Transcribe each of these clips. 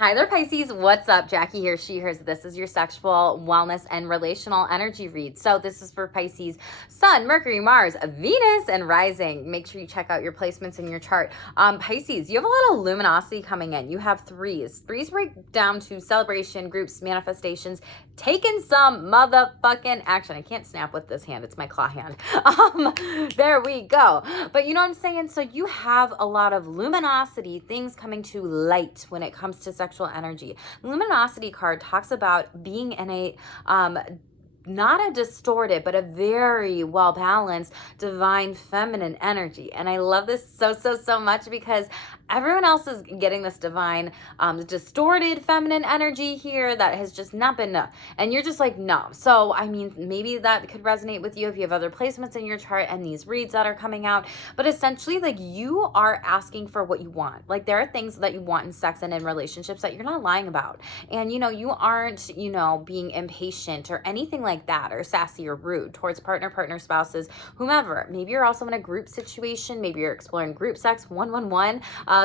Hi there, Pisces. What's up? Jackie here, she, hers. This is your sexual wellness and relational energy read. So this is for Pisces, Sun, Mercury, Mars, Venus, and rising. Make sure you check out your placements in your chart. Pisces, you have a lot of luminosity coming in. You have threes. Threes break down to celebration, groups, manifestations, taking some motherfucking action. I can't snap with this hand. It's my claw hand. There we go. But you know what I'm saying? So you have a lot of luminosity, things coming to light when it comes to sexual energy. The luminosity card talks about being in a not a distorted, but a very well balanced divine feminine energy. And I love this so much because everyone else is getting this divine distorted feminine energy here that has just not been enough. And you're just like, no. So, I mean, maybe that could resonate with you if you have other placements in your chart and these reads that are coming out. But essentially, like, you are asking for what you want. Like, there are things that you want in sex and in relationships that you're not lying about. And, you know, you aren't, you know, being impatient or anything like that, or sassy or rude towards partner, spouses, whomever. Maybe you're also in a group situation. Maybe you're exploring group sex, 111,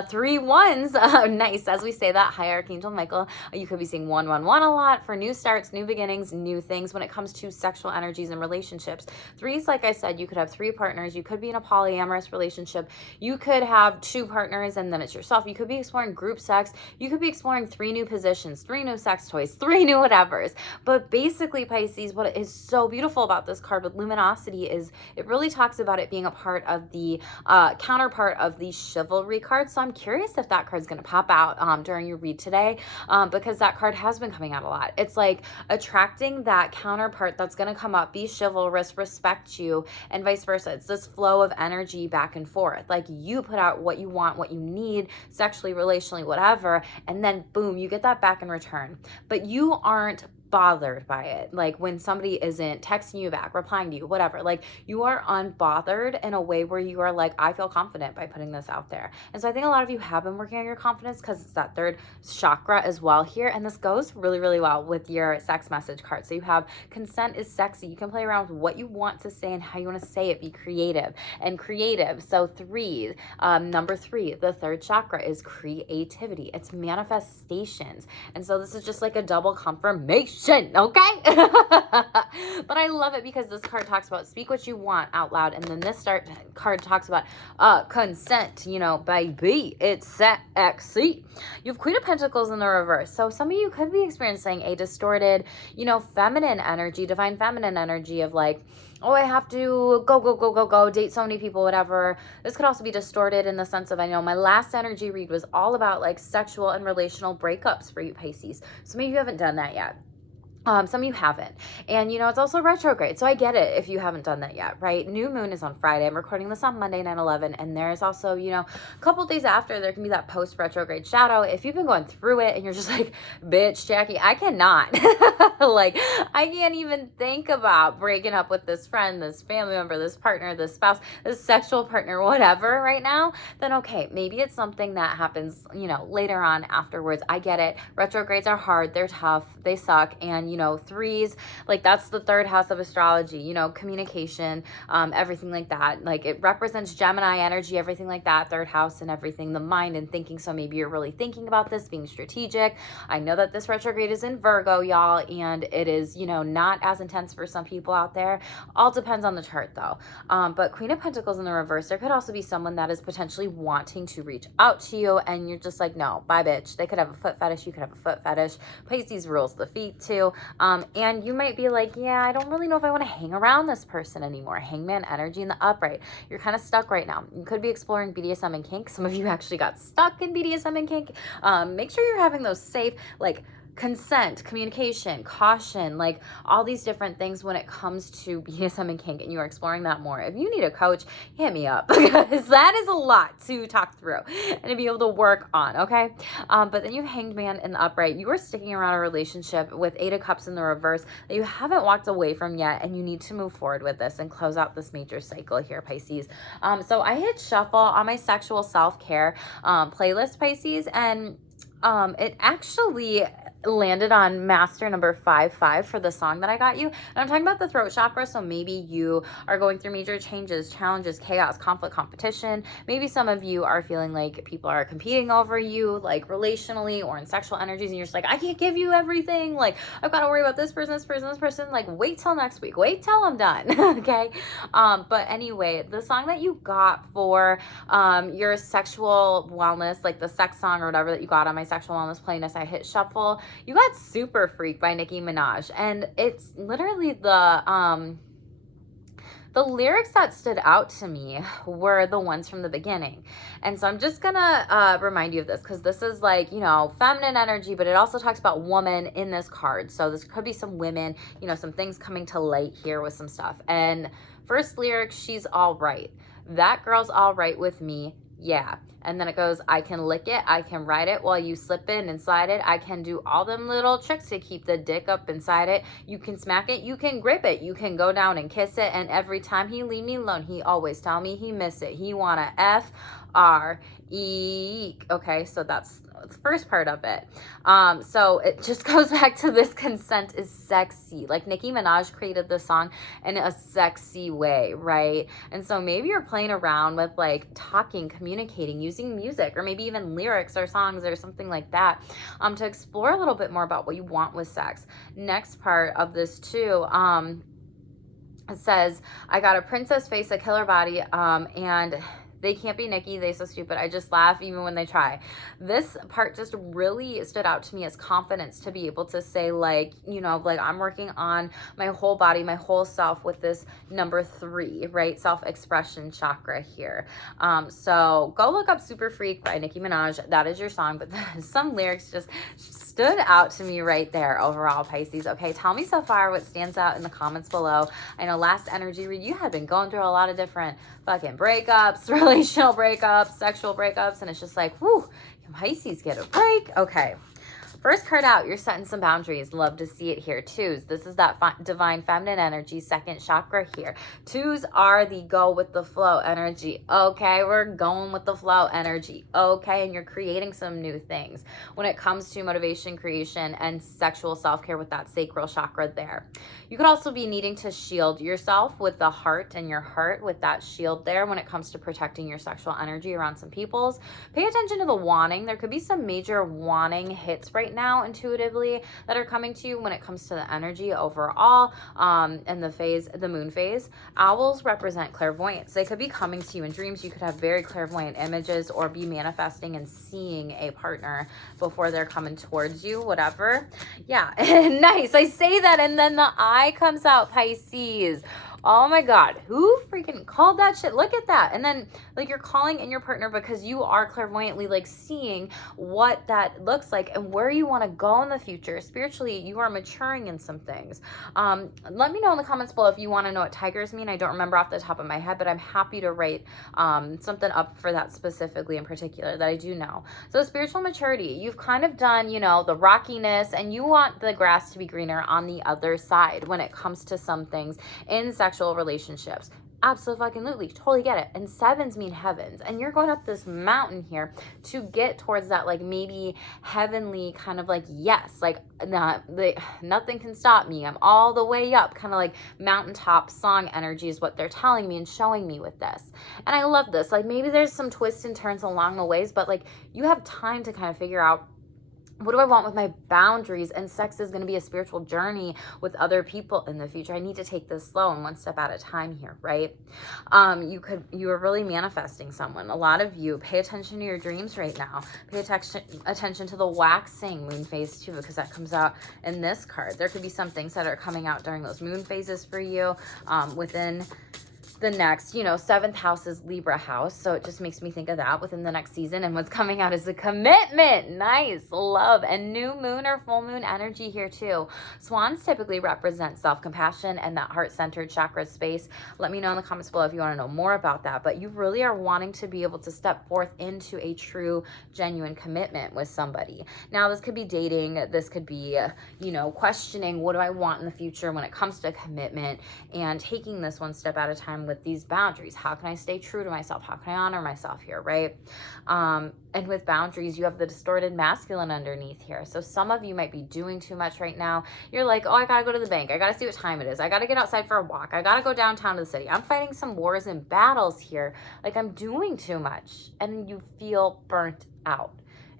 3 ones. Nice. As we say that, hi, Archangel Michael. You could be seeing 111 a lot for new starts, new beginnings, new things when it comes to sexual energies and relationships. Threes, like I said, you could have 3 partners. You could be in a polyamorous relationship. You could have 2 partners and then it's yourself. You could be exploring group sex. You could be exploring 3 new positions, 3 new sex toys, 3 new whatevers. But basically, Pisces, what is so beautiful about this card with luminosity is it really talks about it being a part of the counterpart of the chivalry card. So I'm curious if that card's going to pop out during your read today, because that card has been coming out a lot. It's like attracting that counterpart that's going to come up, be chivalrous, respect you, and vice versa. It's this flow of energy back and forth. Like, you put out what you want, what you need, sexually, relationally, whatever, and then boom, you get that back in return. But you aren't bothered by it. Like, when somebody isn't texting you back, replying to you, whatever, like, you are unbothered in a way where you are like, I feel confident by putting this out there. And so I think a lot of you have been working on your confidence because it's that 3rd chakra as well here. And this goes really well with your sex message card. So you have consent is sexy. You can play around with what you want to say and how you want to say it. Be creative and creative. So 3, number 3, the 3rd chakra is creativity. It's manifestations. And so this is just like a double confirmation. Okay. But I love it because this card talks about speak what you want out loud, and then this card talks about consent. You know, baby, it's sexy. You have Queen of Pentacles in the reverse, so some of you could be experiencing a distorted, you know, feminine energy, divine feminine energy of like, oh, I have to go, date so many people, whatever. This could also be distorted in the sense of, I know my last energy read was all about like sexual and relational breakups for you, Pisces. So maybe you haven't done that yet. Some of you haven't. And, you know, it's also retrograde. So I get it if you haven't done that yet, right? New moon is on Friday. I'm recording this on Monday, 9/11. And there's also, you know, a couple days after, there can be that post-retrograde shadow. If you've been going through it and you're just like, bitch, Jackie, I cannot. Like, I can't even think about breaking up with this friend, this family member, this partner, this spouse, this sexual partner, whatever right now, then okay, maybe it's something that happens, you know, later on afterwards. I get it. Retrogrades are hard. They're tough. They suck. And, you know, 3s, like, that's the 3rd house of astrology, you know, communication, everything like that. Like, it represents Gemini energy, everything like that, 3rd house and everything, the mind and thinking. So maybe you're really thinking about this, being strategic. I know that this retrograde is in Virgo, y'all, and it is, you know, not as intense for some people out there. All depends on the chart though. But Queen of Pentacles in the reverse, there could also be someone that is potentially wanting to reach out to you and you're just like, no, bye bitch. They could have a foot fetish. You could have a foot fetish. Pisces rules the feet too. And you might be like, yeah, I don't really know if I want to hang around this person anymore. Hangman energy in the upright. You're kind of stuck right now. You could be exploring BDSM and kink. Some of you actually got stuck in BDSM and kink. Make sure you're having those safe, like, consent, communication, caution, like all these different things when it comes to BDSM and kink, and you are exploring that more. If you need a coach, hit me up because that is a lot to talk through and to be able to work on, okay? But then you have Hanged Man in the upright. You are sticking around a relationship with 8 of Cups in the reverse that you haven't walked away from yet, and you need to move forward with this and close out this major cycle here, Pisces. So I hit shuffle on my sexual self-care playlist, Pisces, and it actually landed on master number 55 for the song that I got you. And I'm talking about the throat chakra. So maybe you are going through major changes, challenges, chaos, conflict, competition. Maybe some of you are feeling like people are competing over you, like relationally or in sexual energies. And you're just like, I can't give you everything. Like, I've got to worry about this person, this person, this person. Like, wait till next week. Wait till I'm done. Okay. But anyway, the song that you got for your sexual wellness, like the sex song or whatever that you got on my sexual wellness playlist, I hit shuffle. You got Super Freak by Nicki Minaj, and it's literally the lyrics that stood out to me were the ones from the beginning. And so I'm just gonna remind you of this, because this is like, you know, feminine energy, but it also talks about woman in this card. So this could be some women, you know, some things coming to light here with some stuff. And first lyric, she's all right. That girl's all right with me. Yeah. And then it goes, I can lick it, I can ride it while you slip in and slide it. I can do all them little tricks to keep the dick up inside it. You can smack it, you can grip it, you can go down and kiss it. And every time he leave me alone, he always tell me he miss it. He wanna F-R-E. Okay, so that's the first part of it. So it just goes back to this consent is sexy. Like Nicki Minaj created this song in a sexy way, right? And so maybe you're playing around with like talking, communicating, using music, or maybe even lyrics or songs or something like that, to explore a little bit more about what you want with sex. Next part of this too, it says, I got a princess face, a killer body, and they can't be Nicki, they so stupid. I just laugh even when they try. This part just really stood out to me as confidence to be able to say, like, you know, like I'm working on my whole body, my whole self with this number 3, right? Self-expression chakra here. So go look up Super Freak by Nicki Minaj. That is your song, but some lyrics just stood out to me right there overall, Pisces. Okay, tell me so far what stands out in the comments below. I know last energy read, you had been going through a lot of different fucking breakups, relational breakups, sexual breakups, and it's just like, whew, Pisces, get a break. Okay. First card out, you're setting some boundaries. Love to see it here. 2s, this is that divine feminine energy, second chakra here. 2s are the go with the flow energy. Okay, we're going with the flow energy. Okay, and you're creating some new things when it comes to motivation, creation, and sexual self-care with that sacral chakra there. You could also be needing to shield yourself with the heart and your heart with that shield there when it comes to protecting your sexual energy around some people's. Pay attention to the wanting. There could be some major wanting hits right now intuitively that are coming to you when it comes to the energy overall, and the moon phase. Owls represent clairvoyance. They could be coming to you in dreams. You could have very clairvoyant images or be manifesting and seeing a partner before they're coming towards you, whatever. Yeah, nice. I say that and then the eye comes out, Pisces. Oh my God, who freaking called that shit? Look at that. And then like you're calling in your partner because you are clairvoyantly like seeing what that looks like and where you want to go in the future. Spiritually, you are maturing in some things. Let me know in the comments below if you want to know what tigers mean. I don't remember off the top of my head, but I'm happy to write something up for that specifically in particular that I do know. So spiritual maturity, you've kind of done, you know, the rockiness, and you want the grass to be greener on the other side when it comes to some things in sexual relationships. Absolutely, totally get it. And 7s mean heavens, and you're going up this mountain here to get towards that like maybe heavenly kind of like, yes, like nothing can stop me, I'm all the way up, kind of like mountaintop song energy is what they're telling me and showing me with this. And I love this. Like maybe there's some twists and turns along the ways, but like you have time to kind of figure out, what do I want with my boundaries? And sex is going to be a spiritual journey with other people in the future. I need to take this slow and one step at a time here, right? You are really manifesting someone. A lot of you, pay attention to your dreams right now. Pay attention to the waxing moon phase too, because that comes out in this card. There could be some things that are coming out during those moon phases for you within the next, 7th house is Libra house. So it just makes me think of that within the next season. And what's coming out is a commitment. Nice. Love. And new moon or full moon energy here too. Swans typically represent self-compassion and that heart-centered chakra space. Let me know in the comments below if you want to know more about that. But you really are wanting to be able to step forth into a true, genuine commitment with somebody. Now, this could be dating. This could be, questioning what do I want in the future when it comes to commitment and taking this one step at a time on with these boundaries? How can I stay true to myself? How can I honor myself here, right? And with boundaries, you have the distorted masculine underneath here. So some of you might be doing too much right now. You're like, oh, I gotta go to the bank. I gotta see what time it is. I gotta get outside for a walk. I gotta go downtown to the city. I'm fighting some wars and battles here. Like, I'm doing too much. And you feel burnt out.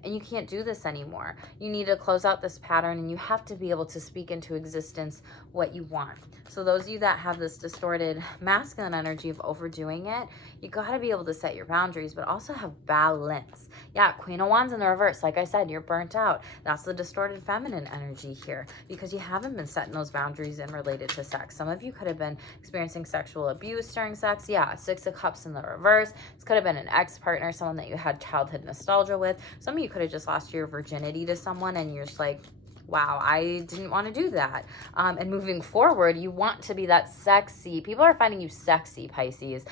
And you can't do this anymore. You need to close out this pattern, and you have to be able to speak into existence what you want. So those of you that have this distorted masculine energy of overdoing it, you got to be able to set your boundaries, but also have balance. Yeah, Queen of Wands in the reverse. Like I said, you're burnt out. That's the distorted feminine energy here, because you haven't been setting those boundaries in related to sex. Some of you could have been experiencing sexual abuse during sex. Yeah, Six of Cups in the reverse. This could have been an ex-partner, someone that you had childhood nostalgia with. Some of you could have just lost your virginity to someone, and you're just like, wow, I didn't want to do that. And moving forward, you want to be that sexy. People are finding you sexy, Pisces.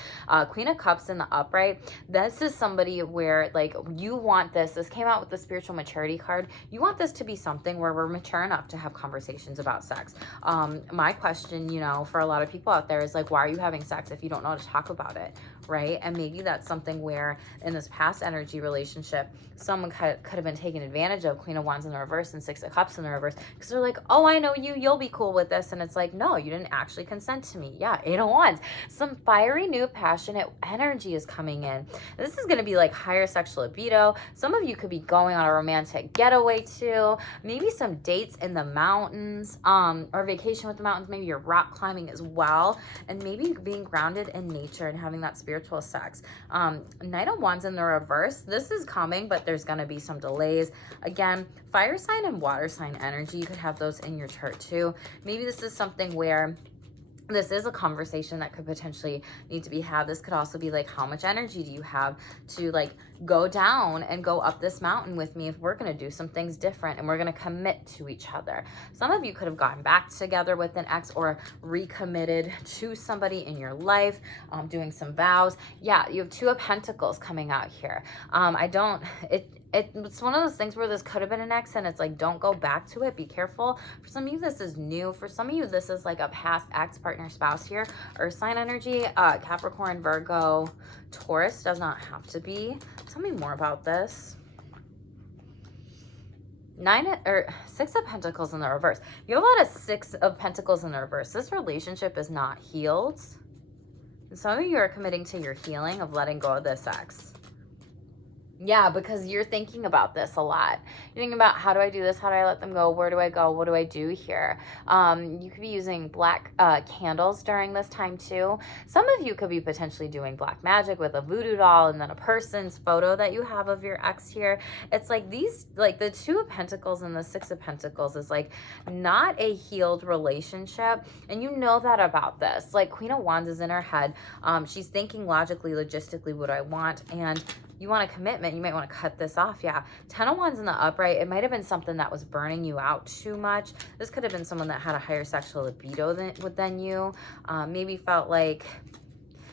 Queen of Cups in the upright. This is somebody where, like, you want this. This came out with the spiritual maturity card. You want this to be something where we're mature enough to have conversations about sex. My question, you know, for a lot of people out there is like, why are you having sex if you don't know how to talk about it, right? And maybe that's something where in this past energy relationship, someone could have been taken advantage of, Queen of Wands in the reverse and Six of Cups in the reverse, because they're like, oh, I know you, you'll be cool with this. And it's like, no, you didn't actually consent to me. Yeah, Eight of Wands. Some fiery, new, passionate energy is coming in. This is going to be like higher sexual libido. Some of you could be going on a romantic getaway too. Maybe some dates in the mountains, or vacation with the mountains. Maybe you're rock climbing as well. And maybe being grounded in nature and having that spiritual sex. Knight of Wands in the reverse. This is coming, but there's going to be some delays. Again, fire sign and water sign energy. You could have those in your chart too. Maybe this is something where this is a conversation that could potentially need to be had. This could also be like, how much energy do you have to like go down and go up this mountain with me if we're going to do some things different and we're going to commit to each other. Some of you could have gotten back together with an ex or recommitted to somebody in your life, doing some vows. Yeah, you have Two of Pentacles coming out here. It's one of those things where this could have been an ex, and it's like, don't go back to it. Be careful. For some of you, this is new. For some of you, this is like a past ex, partner, spouse here. Earth sign energy, Capricorn, Virgo, Taurus does not have to be. Tell me more about this. Six of Pentacles in the reverse. You have a lot of Six of Pentacles in the reverse. This relationship is not healed. And some of you are committing to your healing of letting go of this ex. Yeah, because you're thinking about this a lot. You're thinking about, how do I do this? How do I let them go? Where do I go? What do I do here? You could be using black candles during this time too. Some of you could be potentially doing black magic with a voodoo doll and then a person's photo that you have of your ex here. It's like these, like the Two of Pentacles and the Six of Pentacles is like not a healed relationship. And you know that about this. Like Queen of Wands is in her head. She's thinking logically, logistically, what do I want? And you want a commitment, you might want to cut this off. Yeah. Ten of Wands in the upright. It might have been something that was burning you out too much. This could have been someone that had a higher sexual libido than you. Maybe felt like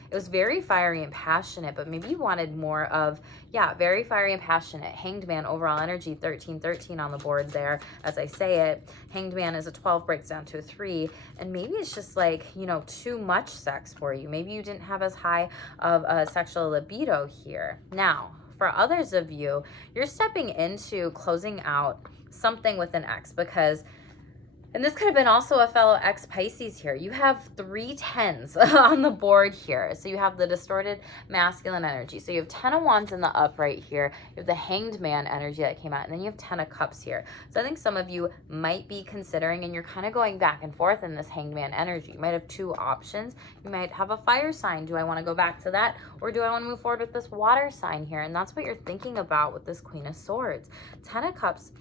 it was very fiery and passionate, but maybe you wanted more of, yeah, very fiery and passionate. Hanged Man, overall energy, 13 on the board there as I say it. Hanged Man is a 12, breaks down to a 3. And maybe it's just like, you know, too much sex for you. Maybe you didn't have as high of a sexual libido here. Now, for others of you, you're stepping into closing out something with an ex, because and this could have been also a fellow ex-Pisces here. You have 3 10s on the board here. So you have the distorted masculine energy. So you have 10 of Wands in the upright here. You have the Hanged Man energy that came out. And then you have 10 of Cups here. So I think some of you might be considering, and you're kind of going back and forth in this Hanged Man energy. You might have 2 options. You might have a fire sign. Do I want to go back to that? Or do I want to move forward with this water sign here? And that's what you're thinking about with this Queen of Swords. 10 of Cups.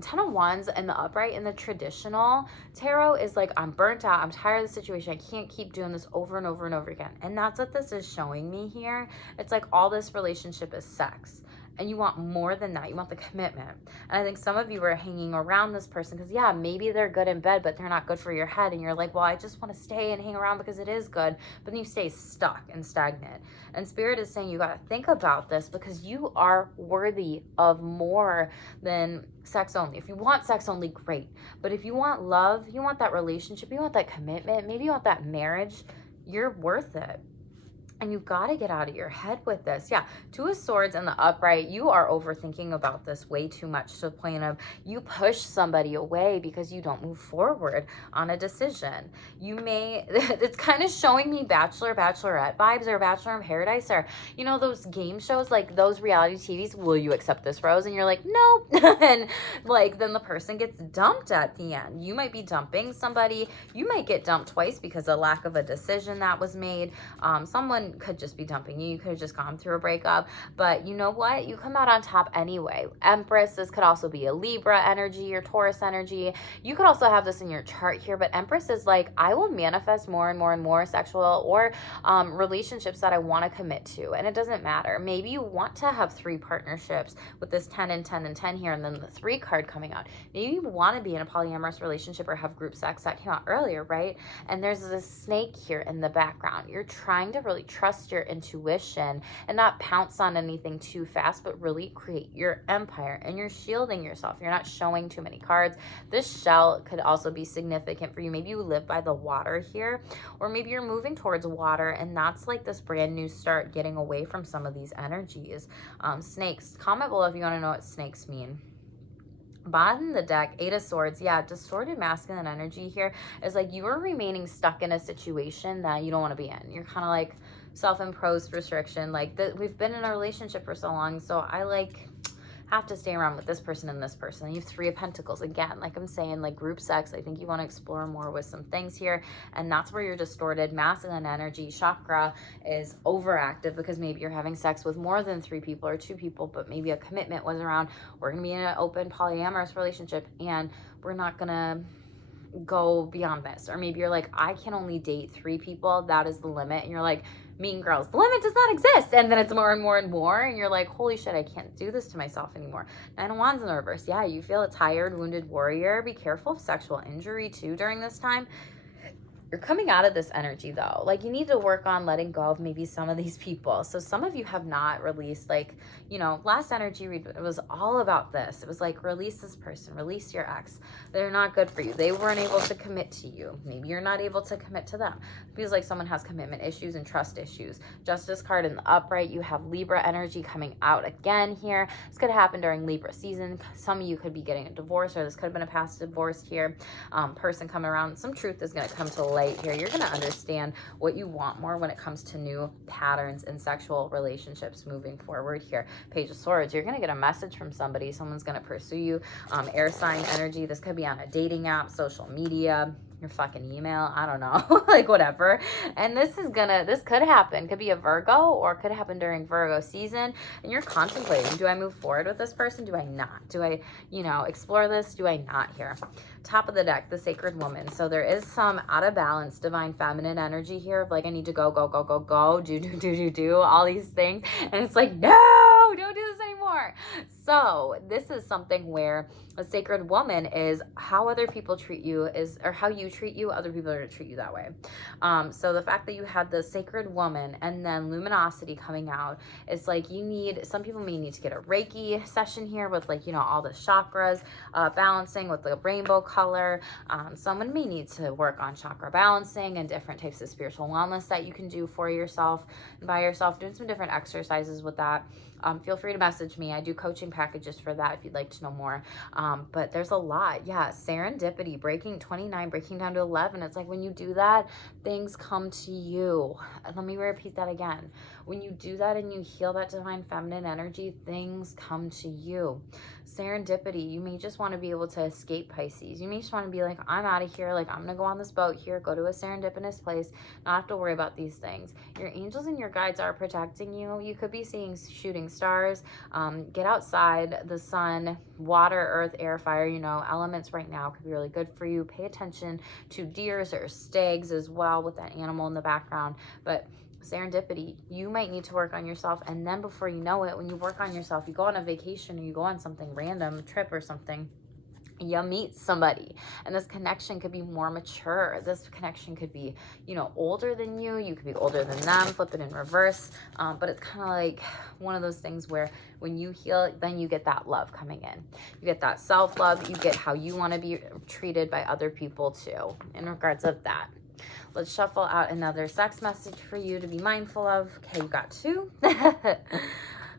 10 of Wands in the upright in the traditional tarot is like, I'm burnt out. I'm tired of the situation. I can't keep doing this over and over and over again. And that's what this is showing me here. It's like all this relationship is sex. And you want more than that. You want the commitment. And I think some of you are hanging around this person because, yeah, maybe they're good in bed, but they're not good for your head. And you're like, well, I just want to stay and hang around because it is good. But then you stay stuck and stagnant. And Spirit is saying you got to think about this because you are worthy of more than sex only. If you want sex only, great. But if you want love, you want that relationship, you want that commitment, maybe you want that marriage, you're worth it. And you've got to get out of your head with this. Yeah, Two of Swords in the upright, you are overthinking about this way too much to the point of you push somebody away because you don't move forward on a decision. You may, it's kind of showing me Bachelor, Bachelorette vibes, or Bachelor in Paradise, or, you know, those game shows, like those reality TVs, will you accept this rose? And you're like, no. And like, then the person gets dumped at the end. You might be dumping somebody. You might get dumped twice because of lack of a decision that was made. Someone could just be dumping you. You could have just gone through a breakup, but you know what? You come out on top anyway. Empress, this could also be a Libra energy or Taurus energy. You could also have this in your chart here, but Empress is like, I will manifest more and more and more sexual or relationships that I want to commit to. And it doesn't matter. Maybe you want to have 3 partnerships with this 10 and 10 and 10 here, and then the 3 card coming out. Maybe you want to be in a polyamorous relationship or have group sex that came out earlier, right? And there's this snake here in the background. You're trying to really trust your intuition and not pounce on anything too fast, but really create your empire, and you're shielding yourself. You're not showing too many cards. This shell could also be significant for you. Maybe you live by the water here, or maybe you're moving towards water, and that's like this brand new start, getting away from some of these energies. Snakes, comment below if you want to know what snakes mean. Bottom of the deck, 8 of Swords. Yeah, distorted masculine energy here is like you are remaining stuck in a situation that you don't want to be in. You're kind of like self-imposed restriction. Like we've been in a relationship for so long, so I like have to stay around with this person and this person. And you have 3 of Pentacles. Again, like I'm saying, like group sex, I think you want to explore more with some things here. And that's where your distorted masculine energy chakra is overactive, because maybe you're having sex with more than 3 people or 2 people, but maybe a commitment was around. We're going to be in an open polyamorous relationship, and we're not going to go beyond this. Or maybe you're like, I can only date 3 people. That is the limit. And you're like, Mean Girls, the limit does not exist. And then it's more and more and more. And you're like, holy shit, I can't do this to myself anymore. 9 of Wands in the reverse. Yeah, you feel a tired, wounded warrior. Be careful of sexual injury too during this time. You're coming out of this energy though. Like you need to work on letting go of maybe some of these people. So some of you have not released, like, you know, last energy read, it was all about this. It was like, release this person, release your ex. They're not good for you. They weren't able to commit to you. Maybe you're not able to commit to them. It feels like someone has commitment issues and trust issues. Justice card in the upright. You have Libra energy coming out again here. This could happen during Libra season. Some of you could be getting a divorce, or this could have been a past divorce here. Person coming around. Some truth is going to come to light here. You're going to understand what you want more when it comes to new patterns in sexual relationships moving forward here. Page of Swords, you're going to get a message from somebody. Someone's going to pursue you. Air sign energy. This could be on a dating app, social media, your fucking email, I don't know, like whatever. And this could happen. Could be a Virgo, or could happen during Virgo season. And you're contemplating, do I move forward with this person? Do I not? Do I, you know, explore this? Do I not here? Top of the deck, the Sacred Woman. So there is some out of balance, divine feminine energy here of like, I need to go, do all these things. And it's like, no, don't do this anymore. So this is something where a sacred woman is how other people treat you or how you treat you, other people are going to treat you that way. So the fact that you had the sacred woman and then luminosity coming out is like, some people may need to get a Reiki session here with like, you know, all the chakras, balancing with the rainbow color. Someone may need to work on chakra balancing and different types of spiritual wellness that you can do for yourself and by yourself, doing some different exercises with that. Feel free to message me. I do coaching packages for that if you'd like to know more. But there's a lot. Yeah, serendipity, breaking 29, breaking down to 11. It's like when you do that, things come to you. Let me repeat that again. When you do that and you heal that divine feminine energy, things come to you. Serendipity, you may just want to be able to escape Pisces. You may just want to be like, I'm out of here. Like, I'm going to go on this boat here, go to a serendipitous place, not have to worry about these things. Your angels and your guides are protecting you. You could be seeing shooting stars. Get outside, the sun, water, earth, air, fire, you know, elements right now could be really good for you. Pay attention to deers or stags as well with that animal in the background. But serendipity, you might need to work on yourself, and then before you know it, when you work on yourself, you go on a vacation or you go on something random, trip or something, you meet somebody, and this connection could be more mature. This connection could be, you know, older than you. You could be older than them, flip it in reverse. But it's kind of like one of those things where when you heal, then you get that love coming in. You get that self-love. You get how you want to be treated by other people too, in regards of that. Let's shuffle out another sex message for you to be mindful of. Okay, you got 2.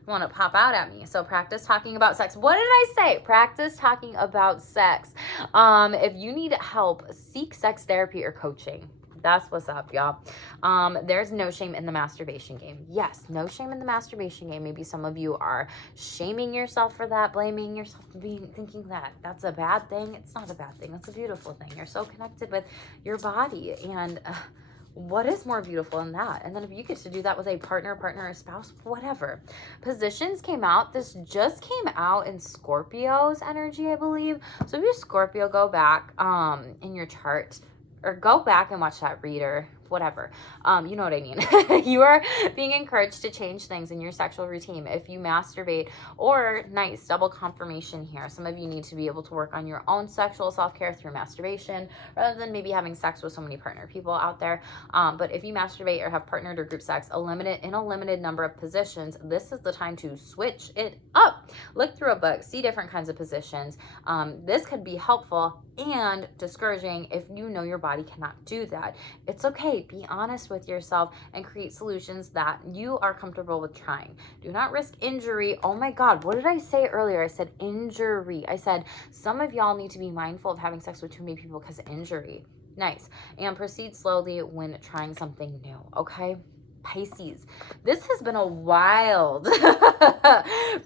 Want to pop out at me. So practice talking about sex. What did I say? Practice talking about sex. If you need help, seek sex therapy or coaching. That's what's up, y'all. There's no shame in the masturbation game. Yes, no shame in the masturbation game. Maybe some of you are shaming yourself for that, blaming yourself for thinking that that's a bad thing. It's not a bad thing. It's a beautiful thing. You're so connected with your body, and what is more beautiful than that? And then if you get to do that with a partner, or spouse, whatever. Positions came out. This just came out in Scorpio's energy, I believe. So if you're Scorpio, go back in your chart, or go back and watch that reader, whatever. You know what I mean. You are being encouraged to change things in your sexual routine. If you masturbate, or nice, double confirmation here. Some of you need to be able to work on your own sexual self-care through masturbation, rather than maybe having sex with so many partner people out there. But if you masturbate or have partnered or group sex, in a limited number of positions, this is the time to switch it up. Look through a book, see different kinds of positions. This could be helpful and discouraging if you know your body cannot do that. It's okay. Be honest with yourself and create solutions that you are comfortable with trying. Do not risk injury. Oh my God, what did I say earlier? I said injury. I said some of y'all need to be mindful of having sex with too many people because of injury. Nice. And proceed slowly when trying something new, okay? Pisces, this has been a wild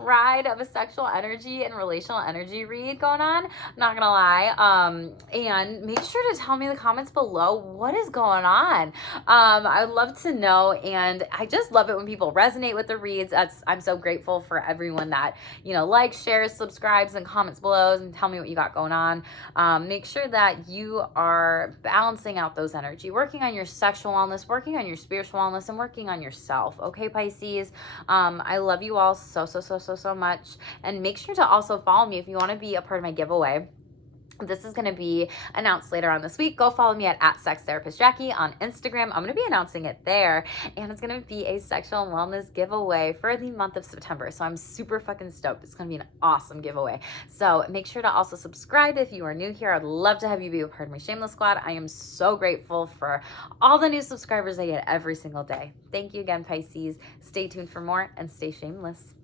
ride of a sexual energy and relational energy read going on. Not gonna lie. And make sure to tell me in the comments below what is going on. I'd love to know, and I just love it when people resonate with the reads. I'm so grateful for everyone that likes, shares, subscribes, and comments below, and tell me what you got going on. Make sure that you are balancing out those energy, working on your sexual wellness, working on your spiritual wellness, and working on yourself. Okay, Pisces. I love you all so much. And make sure to also follow me if you want to be a part of my giveaway. This is going to be announced later on this week. Go follow me at @SexTherapistJackie on Instagram. I'm going to be announcing it there. And it's going to be a sexual wellness giveaway for the month of September. So I'm super fucking stoked. It's going to be an awesome giveaway. So make sure to also subscribe if you are new here. I'd love to have you be a part of my Shameless squad. I am so grateful for all the new subscribers I get every single day. Thank you again, Pisces. Stay tuned for more and stay shameless.